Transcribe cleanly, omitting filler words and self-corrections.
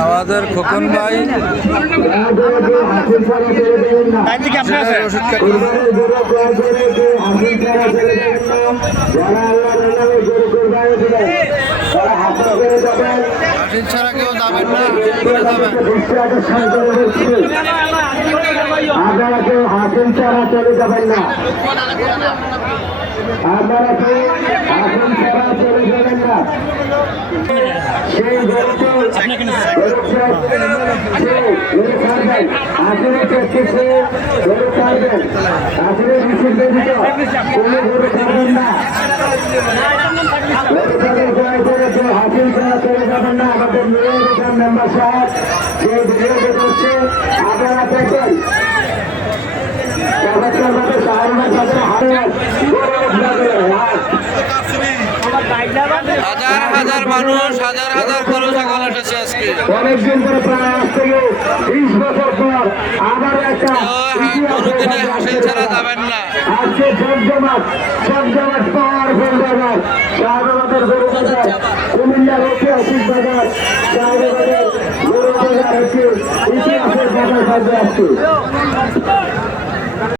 আমাদের খোকন ভাই ওষুধ কাটি হাসিল ছাড়া কেউ যাবেন না, আপনারা কেউ হাসিল ছাড়া চলে যাবেন না, আপনারা কেউ হাসিল ছাড়া চলে যাবেন না। সেই হাসিল ছাড়া চলে যাবেন না। আমাদের মেম্বার সাহেব যে বিনিয়োগ করছে আপনারা দেখেন হাজার হাজার মানুষ, হাজার হাজার গরু ছাগল এসেছে আজকে। অনেকদিন পরে প্রায় আজ থেকে 20 বছর পর আবার একটা গরু কিনে হাসিল ছাড়া যাবেন না। আজকে জমজমাট পাওয়ার ফুল বাজার, শাহবাগের গরু বাজার, কুমিল্লার ঐতিহাসিক বাজার, শাহবাগের গরু বাজার হচ্ছে ইতিহাসের বাজার সাজে আসছে।